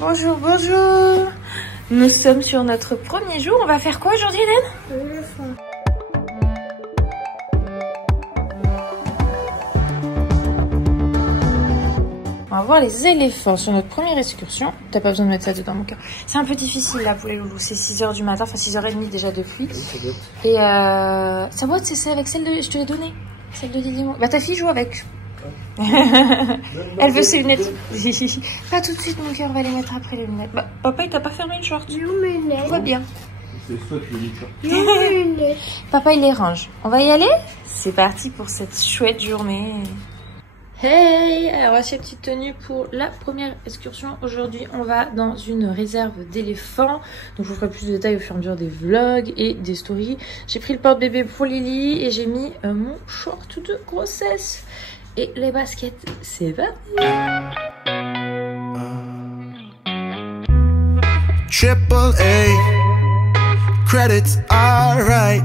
Bonjour, bonjour. Nous sommes sur notre premier jour. On va faire quoi aujourd'hui, Hélène? L'éléphant. On va voir les éléphants sur notre première excursion. T'as pas besoin de mettre ça dedans, mon cœur. C'est un peu difficile là pour les loulous. C'est 6 h du matin, enfin 6 h 30 déjà depuis. Et ça botte, c'est avec celle de... Je te l'ai donnée. Celle de Didier. Bah ta fille joue avec. Elle veut ses lunettes. Pas tout de suite, mon cœur, on va les mettre après les lunettes. Bah, papa, il t'a pas fermé une short. Tout va bien. C'est soit tu les lunettes. Papa, il les range. On va y aller? C'est parti pour cette chouette journée. Hey! Alors, voici la petite tenue pour la première excursion. Aujourd'hui, on va dans une réserve d'éléphants. Donc, je vous ferai plus de détails au fur et à mesure des vlogs et des stories. J'ai pris le porte-bébé pour Lily et j'ai mis mon short de grossesse. Et les baskets, c'est parti. Triple A, credits are right.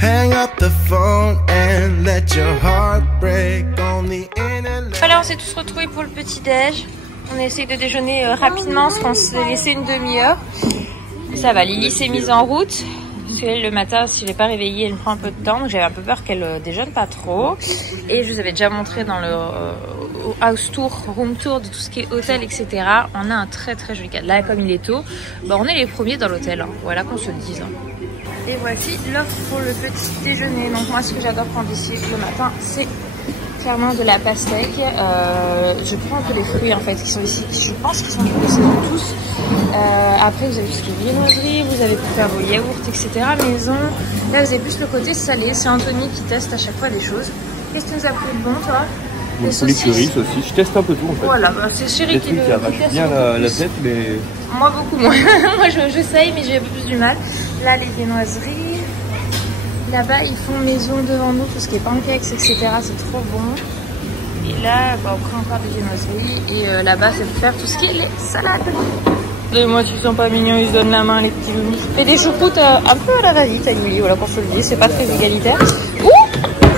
Hang up the phone and let your heart break on the internet. Voilà, on s'est tous retrouvés pour le petit-déj. On essaye de déjeuner rapidement parce qu'on s'est laissé une demi-heure. Ça va, Lily s'est mise en route. Parce que le matin, si je l'ai pas réveillée, elle me prend un peu de temps. Donc j'avais un peu peur qu'elle déjeune pas trop. Et je vous avais déjà montré dans le house tour, room tour de tout ce qui est hôtel, etc. On a un très très joli cadre. Là, comme il est tôt, bah, on est les premiers dans l'hôtel. Hein. Voilà qu'on se le dise. Hein. Et voici l'offre pour le petit déjeuner. Donc moi, ce que j'adore prendre ici le matin, c'est clairement de la pastèque. Je prends un peu des fruits en fait qui sont ici. Je pense qu'ils sont connaissés de tous. Après, vous avez tout ce qui est viennoiserie, vous avez pu faire vos yaourts, etc. maison. Là, vous avez plus le côté salé. C'est Anthony qui teste à chaque fois des choses. Qu'est-ce que tu nous as pris de bon, toi? Les saucisses aussi. Je teste un peu tout en fait. Voilà, bah, c'est Chéri qui le teste bien la tête, mais moi beaucoup moins. Moi, j'essaye, mais j'ai un peu plus du mal. Là, les viennoiseries. Là-bas, ils font maison devant nous, tout ce qui est pancakes, etc. C'est trop bon. Et là, bah, on prend encore des viennoiseries. Et là-bas, c'est pour faire tout ce qui est les salades. Les moi, ils sont pas mignons, ils se donnent la main, les petits loulis. Et des choucroutes un peu à la va-vite avec lui, voilà, qu'on se le dise, c'est pas très égalitaire. Ouh!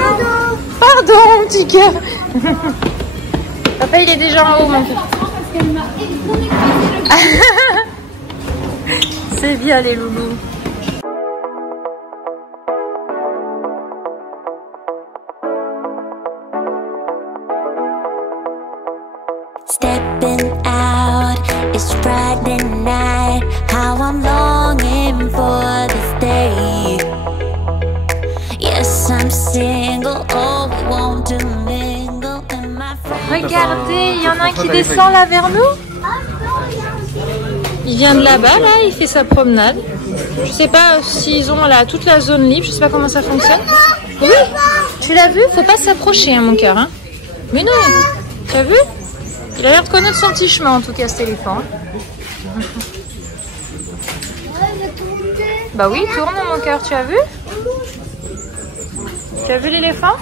Pardon! Pardon, petit cœur! Papa, il est déjà en haut, mon cœur. C'est bien, les loulous. Stepping out, it's Friday night. How I'm longing for this day. Yes, I'm single. Oh, we want to mingle in my Regardez, il y en a un qui descend là vers nous. Il vient de là-bas, là, il fait sa promenade. Je sais pas s'ils ont là toute la zone libre, je sais pas comment ça fonctionne. Oui, tu l'as vu? Faut pas s'approcher, hein, mon cœur. Hein. Mais non, tu as vu? Il a l'air de connaître son petit chemin en tout cas, cet éléphant. Bah oui, tourne mon cœur, tu as vu? Tu as vu l'éléphant?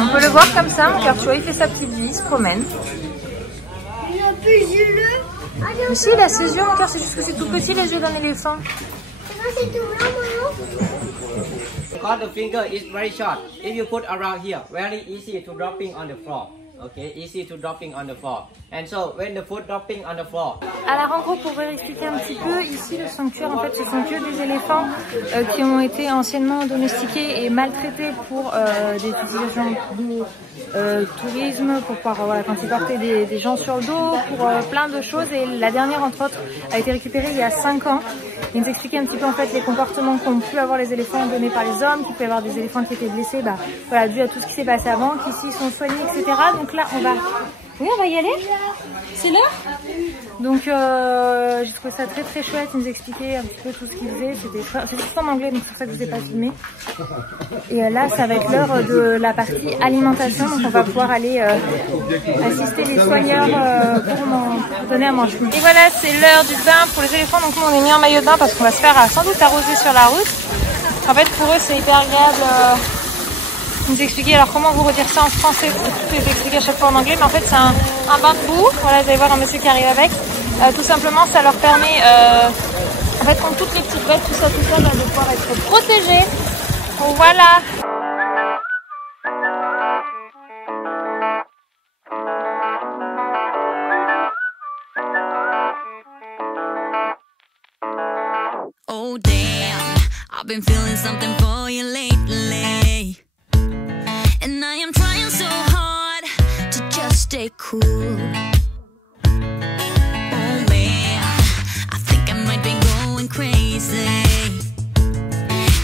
On peut le voir comme ça, mon cœur, tu vois, il fait sa petite vie, il se promène. Il a plus les yeux. Mais si, il a ses yeux, mon cœur, c'est juste que c'est tout petit les yeux d'un éléphant. C'est tout là, maman. Because the finger is very short. If you put around here, very easy to dropping on the floor. Okay, easy to dropping on the floor. And so when the foot dropping on the floor. Alors en gros, pour vous expliquer un petit peu, ici le sanctuaire, en fait, ce sont que des éléphants qui ont été anciennement domestiqués et maltraités pour des utilisations de tourisme, pour pouvoir, voilà, quand ils portaient des gens sur le dos, pour plein de choses. Et la dernière, entre autres, a été récupérée il y a 5 ans. Ils nous expliquaient un petit peu en fait les comportements qu'ont pu avoir les éléphants donnés par les hommes, qu'il peut y avoir des éléphants qui étaient blessés, bah voilà, dû à tout ce qui s'est passé avant, qu'ici ils sont soignés, etc. Donc là, on va... Oui, on va y aller. C'est l'heure. Donc j'ai trouvé ça très très chouette. Ils nous expliquaient un petit peu tout ce qu'ils faisaient. C'était tout en anglais, donc c'est pour ça que je vous ai pas filmé. Et là, ça va être l'heure de la partie alimentation. Donc on va pouvoir aller assister les soigneurs pour donner à manger. Et voilà, c'est l'heure du bain pour les éléphants. Donc nous, on est mis en maillot de bain parce qu'on va se faire sans doute arroser sur la route. En fait, pour eux, c'est hyper agréable. Nous expliquer alors comment vous redire ça en français, parce que tout est expliqué à chaque fois en anglais, mais en fait c'est un bain de boue. Voilà, vous allez voir un monsieur qui arrive avec. Tout simplement, ça leur permet, en fait, contre toutes les petites bêtes, tout ça, de pouvoir être protégés. Donc voilà. been feeling something for you lately, and I am trying so hard to just stay cool. Oh man, I think I might be going crazy,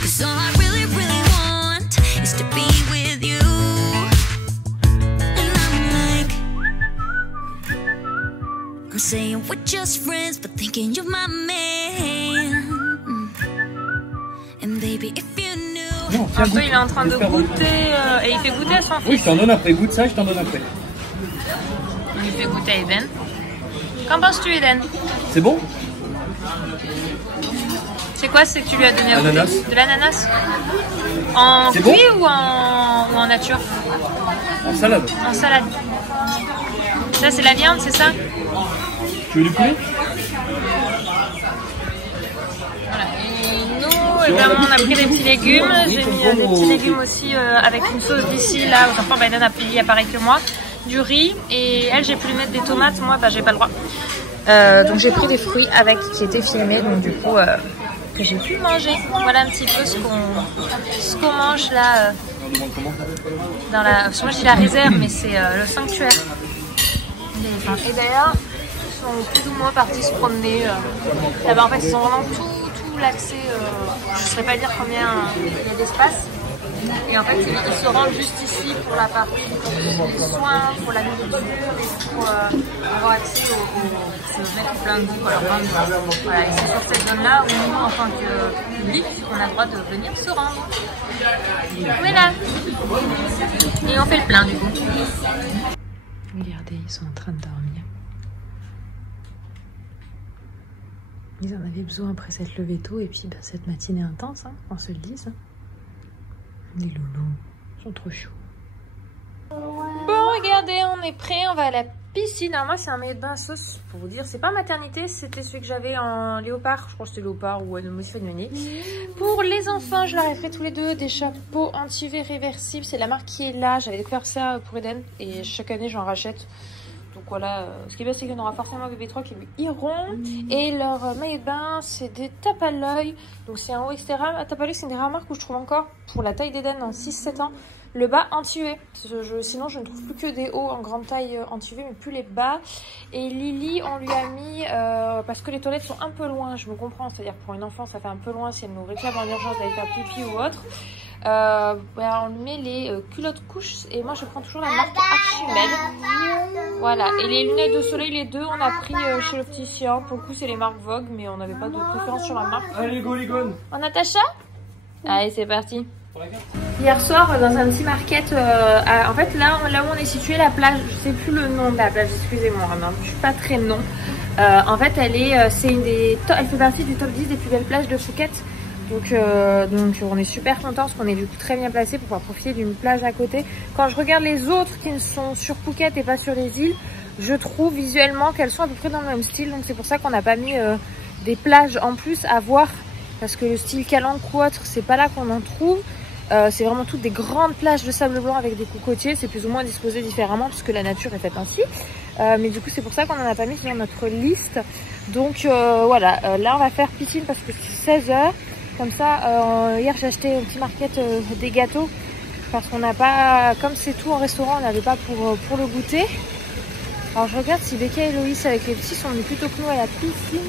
'cause all I really, really want is to be with you. And I'm like, I'm saying we're just friends, but thinking you're my man. And baby, if you knew. Non, Un peu, il est en train de goûter et il fait goûter à son fils. Oui, je t'en donne après. Goûte ça, je t'en donne après. Il fait goûter à Eden. Qu'en penses-tu, Eden? C'est bon? C'est quoi? C'est que tu lui as donné à goûter? Ananas. De l'ananas? En C'est cuit bon ou en nature? En salade. En salade. Ça, c'est la viande, c'est ça? Tu veux du poulet? Voilà. Et nous, évidemment, on a pris des petits légumes. J'ai mis des petits légumes aussi avec une sauce d'ici. Là, aux enfants, Eden a pris pareil que moi. Du riz. Et elle, j'ai pu lui mettre des tomates. Moi, j'ai pas le droit. Donc, j'ai pris des fruits avec qui étaient filmés. Donc, du coup, que j'ai pu manger. Voilà un petit peu ce qu'on mange là. Dans la... Parce que moi, je dis la réserve, mais c'est le sanctuaire. Et d'ailleurs, ils sont plus ou moins partis se promener. Là-bas, en fait, ils ont vraiment tout l'accès. Je ne saurais pas dire combien il y a d'espace. Et en fait, ils se rendent juste ici pour la partie des soins, pour la nourriture et pour avoir accès se mettre plein de goût. Voilà, et c'est sur cette zone-là où nous, en tant que public, on a le droit de venir se rendre. Voilà. Et on fait le plein du coup. Regardez, ils sont en train de dormir. Ils en avaient besoin après s'être levés tôt et puis cette matinée intense, hein, qu'on se le dise. Les loulous sont trop chauds. Bon, regardez, on est prêt, on va à la piscine. Alors moi, c'est un maillot de bain sauce, pour vous dire. C'est pas maternité, c'était celui que j'avais en léopard. Je crois que c'était léopard ou motif de meunier. Pour les enfants, je leur ai fait tous les deux des chapeaux anti-UV réversibles. C'est la marque qui est là. J'avais découvert ça pour Eden et chaque année, j'en rachète. Donc voilà, ce qui est bien, c'est qu'il y en aura forcément bébé 3 qui lui iront. Et leur maillot de bain, c'est des tapes à l'œil. Donc c'est un haut extérieur. Tape à l'œil, c'est une des rares marques où je trouve encore, pour la taille d'Eden en 6-7 ans, le bas anti-UV. Sinon, je ne trouve plus que des hauts en grande taille anti-UV, mais plus les bas. Et Lily, on lui a mis, parce que les toilettes sont un peu loin, je me comprends. C'est-à-dire pour une enfant, ça fait un peu loin si elle nous réclame en urgence d'aller faire pipi ou autre. On lui met les culottes couches et moi je prends toujours la marque Archimède. Voilà, et les lunettes de soleil, les deux on a pris chez l'opticien. Pour le coup c'est les marques Vogue, mais on n'avait pas de préférence sur la marque. Allez, go les gones. On attache ça? Allez, c'est parti. Hier soir dans un petit market, en fait là où on est situé, la plage, je sais plus le nom de la plage, excusez-moi, je suis pas très nom. En fait elle fait partie du top 10 des plus belles plages de Phuket. Donc on est super contents parce qu'on est du coup très bien placé pour pouvoir profiter d'une plage à côté. Quand je regarde les autres qui sont sur Phuket et pas sur les îles, je trouve visuellement qu'elles sont à peu près dans le même style. Donc c'est pour ça qu'on n'a pas mis des plages en plus à voir, parce que le style Kah Lang ou autre, c'est pas là qu'on en trouve. C'est vraiment toutes des grandes plages de sable blanc avec des cocotiers. C'est plus ou moins disposé différemment puisque la nature est faite ainsi. Mais du coup c'est pour ça qu'on n'en a pas mis sur notre liste. Donc voilà, là on va faire piscine parce que c'est 16 h. Comme ça, hier j'ai acheté au petit market des gâteaux parce qu'on n'a pas, comme c'est tout en restaurant, on n'avait pas pour le goûter. Alors je regarde si Becca et Loïs avec les petits sont venus plutôt que nous à la piscine.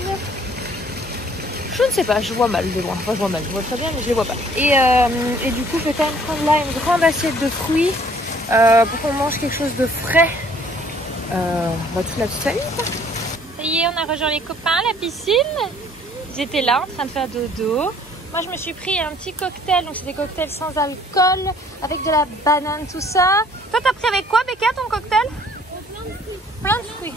Je ne sais pas, je vois mal de loin. Enfin, je vois mal, je vois très bien, mais je les vois pas. Et du coup, je vais quand même prendre là une grande assiette de fruits pour qu'on mange quelque chose de frais. Toute la petite famille, quoi. Ça y est, on a rejoint les copains à la piscine. Ils étaient là en train de faire dodo. Moi, je me suis pris un petit cocktail. Donc, c'est des cocktails sans alcool, avec de la banane, tout ça. Toi, t'as pris avec quoi, Becca, ton cocktail? Plein de fruits.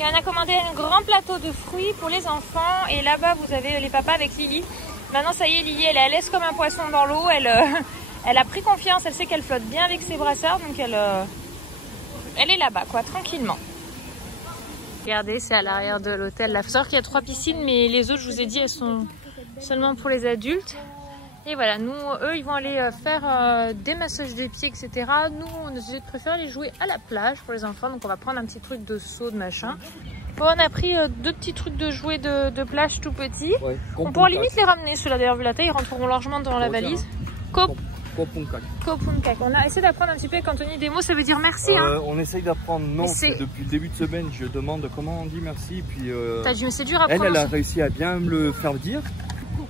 Et on a commandé un grand plateau de fruits pour les enfants. Et là-bas, vous avez les papas avec Lily. Maintenant, ça y est, Lily, elle est à l'aise comme un poisson dans l'eau. Elle a pris confiance. Elle sait qu'elle flotte bien avec ses brasseurs. Donc, elle est là-bas, quoi, tranquillement. Regardez, c'est à l'arrière de l'hôtel. Il faut savoir qu'il y a 3 piscines, mais les autres, je vous ai dit, elles sont seulement pour les adultes. Et voilà, nous, eux, ils vont aller faire des massages des pieds, etc. Nous, on préfère aller jouer à la plage pour les enfants. Donc, on va prendre un petit truc de saut, de machin. Bon, on a pris 2 petits trucs de jouets de plage tout petits. Ouais, on pourra limite les ramener, ceux-là d'ailleurs, vu la taille, ils rentreront largement dans la valise. Kopunkak. Kopunkak. On a essayé d'apprendre un petit peu avec Anthony des mots, ça veut dire merci. Hein. On essaye d'apprendre, non, depuis le début de semaine, je demande comment on dit merci. Puis, c'est dur à prononcer. Elle a réussi à bien me le faire dire.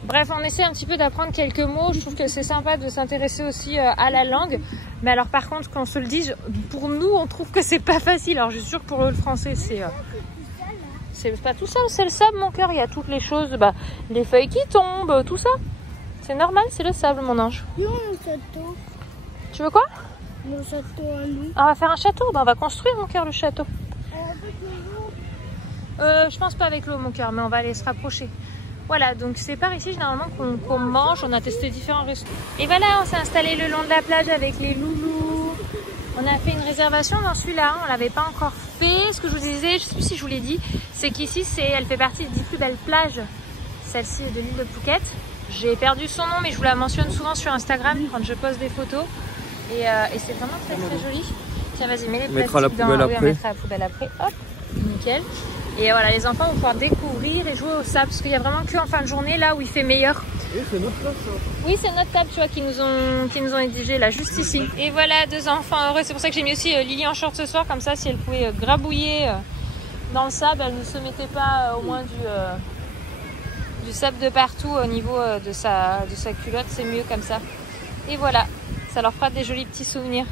Bref, on essaie un petit peu d'apprendre quelques mots. Je trouve que c'est sympa de s'intéresser aussi à la langue. Mais alors par contre, qu'on se le dise, pour nous, on trouve que c'est pas facile. Alors je suis sûre que pour eux, le français, c'est pas tout ça. C'est le sable, mon cœur. Il y a toutes les choses, les feuilles qui tombent, tout ça. C'est normal, c'est le sable, mon ange. Non, le château. Tu veux quoi? Le château à nous. On va faire un château. On va construire, mon cœur, le château. Je pense pas avec l'eau, mon cœur, mais on va aller se rapprocher. Voilà, donc c'est par ici généralement qu'on mange. On a testé différents restos. Et voilà, on s'est installé le long de la plage avec les loulous. On a fait une réservation dans celui-là. On l'avait pas encore fait. Ce que je vous disais, je sais plus si je vous l'ai dit, c'est qu'ici, elle fait partie des 10 plus belles plages. Celle-ci de l'île de Phuket. J'ai perdu son nom, mais je vous la mentionne souvent sur Instagram quand je poste des photos. Et c'est vraiment très très joli. Tiens, vas-y, mets les plastiques dans la poubelle après. Oui, on mettra la poubelle après. Hop, nickel. Et voilà, les enfants vont pouvoir découvrir et jouer au sable parce qu'il n'y a vraiment que en fin de journée là où il fait meilleur. Oui, c'est notre table. Oui, c'est notre table, tu vois, qui nous ont édigé là, juste ici. Et voilà, 2 enfants heureux. C'est pour ça que j'ai mis aussi Lily en short ce soir, comme ça, si elle pouvait grabouiller dans le sable, elle ne se mettait pas au moins du sable de partout au niveau de sa culotte. C'est mieux comme ça. Et voilà, ça leur fera des jolis petits souvenirs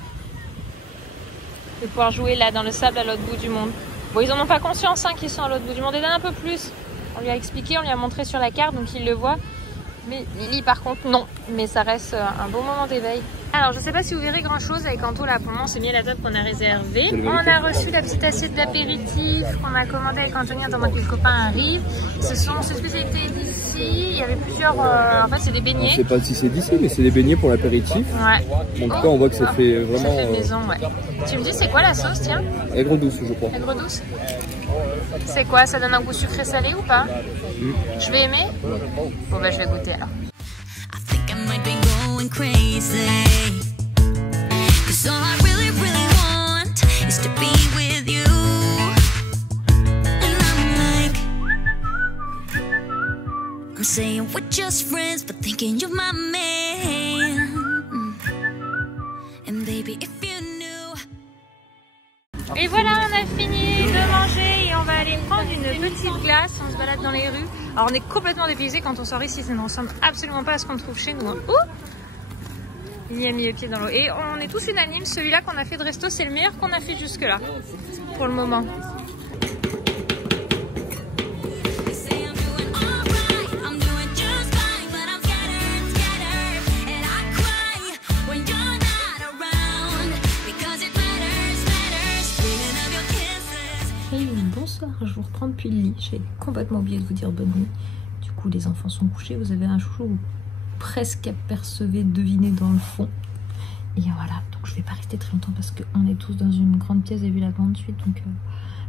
de pouvoir jouer là dans le sable à l'autre bout du monde. Bon, ils en ont pas conscience qu'ils sont à l'autre bout du monde. Et d'un un peu plus. On lui a expliqué, on lui a montré sur la carte, donc il le voit. Mais Lily, par contre, non. Mais ça reste un beau moment d'éveil. Alors, je sais pas si vous verrez grand chose avec Anto là. Pour le moment, c'est bien la table qu'on a réservée. On a reçu la petite assiette d'apéritif qu'on a commandée avec Anthony attendant que le copain arrive. Ce sont ses spécialités d'ici. Il y avait plusieurs. En fait, c'est des beignets. On sait pas si c'est d'ici, mais c'est des beignets pour l'apéritif. Ouais. En tout cas, on voit que ça fait vraiment. Ça fait maison, ouais. Tu me dis, c'est quoi la sauce, tiens? Aigre douce, je crois. Aigre douce? C'est quoi? Ça donne un goût sucré salé ou pas? Je vais aimer? Bon, je vais goûter alors. Might be going crazy, 'cause all I really, really want is to be with you. And I'm saying we're just friends, but thinking you're my man. And baby, if you knew. Et voilà, on a fini de manger et on va aller prendre une petite glace. On se balade dans les rues. Alors on est complètement dépaysé quand on sort ici, ça ne ressemble absolument pas à ce qu'on trouve chez nous. Hein. Il y a mis le pied dans l'eau. Et on est tous unanimes, celui-là qu'on a fait de resto, c'est le meilleur qu'on a fait jusque-là, pour le moment. Bonsoir, je vous reprends depuis le lit. J'avais complètement oublié de vous dire bonne nuit. Du coup, les enfants sont couchés. Vous avez un chouchou presque apercevez, devinez dans le fond. Et voilà, donc je vais pas rester très longtemps parce qu'on est tous dans une grande pièce et vu la grande suite. Donc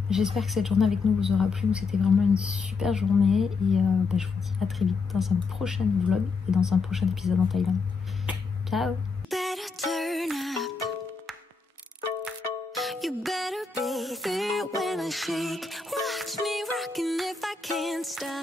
j'espère que cette journée avec nous vous aura plu. C'était vraiment une super journée. Et je vous dis à très vite dans un prochain vlog et dans un prochain épisode en Thaïlande. Ciao. You better be there when I shake. Watch me rocking if I can't stop.